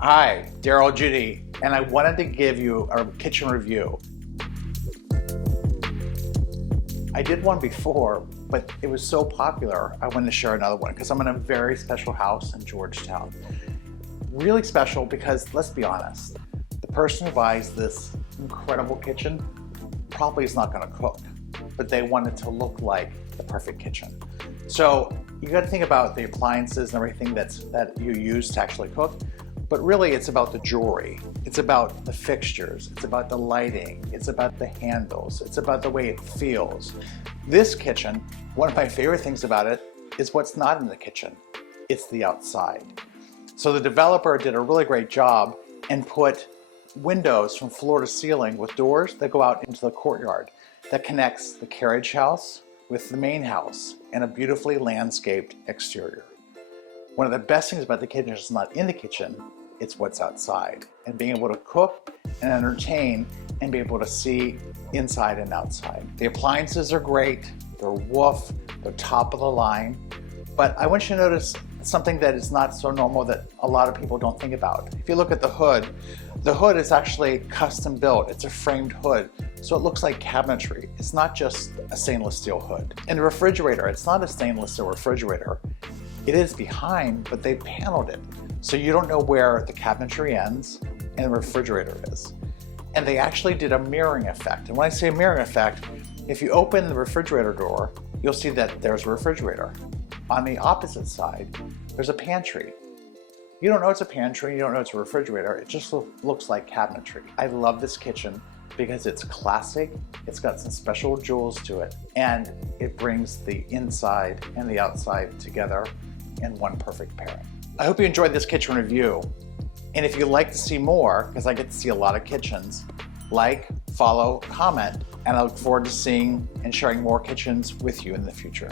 Hi, Daryl Judy, and I wanted to give you a kitchen review. I did one before, but it was so popular, I wanted to share another one because I'm in a very special house in Georgetown. Really special because, let's be honest, the person who buys this incredible kitchen probably is not going to cook, but they want it to look like the perfect kitchen. So you got to think about the appliances and everything that you use to actually cook. But really, it's about the jewelry. It's about the fixtures. It's about the lighting. It's about the handles. It's about the way it feels. This kitchen, one of my favorite things about it is what's not in the kitchen. It's the outside. So the developer did a really great job and put windows from floor to ceiling with doors that go out into the courtyard that connects the carriage house with the main house and a beautifully landscaped exterior. One of the best things about the kitchen is not in the kitchen, it's what's outside, and being able to cook and entertain and be able to see inside and outside. The appliances are great, they're woof, they're top of the line, but I want you to notice something that is not so normal that a lot of people don't think about. If you look at the hood is actually custom built. It's a framed hood, so it looks like cabinetry. It's not just a stainless steel hood. And the refrigerator, it's not a stainless steel refrigerator. It is behind, but they paneled it. So you don't know where the cabinetry ends and the refrigerator is. And they actually did a mirroring effect. And when I say mirroring effect, if you open the refrigerator door, you'll see that there's a refrigerator. On the opposite side, there's a pantry. You don't know it's a pantry, you don't know it's a refrigerator, it just looks like cabinetry. I love this kitchen because it's classic, it's got some special jewels to it, and it brings the inside and the outside together in one perfect pairing. I hope you enjoyed this kitchen review. And if you'd like to see more, because I get to see a lot of kitchens, like, follow, comment, and I look forward to seeing and sharing more kitchens with you in the future.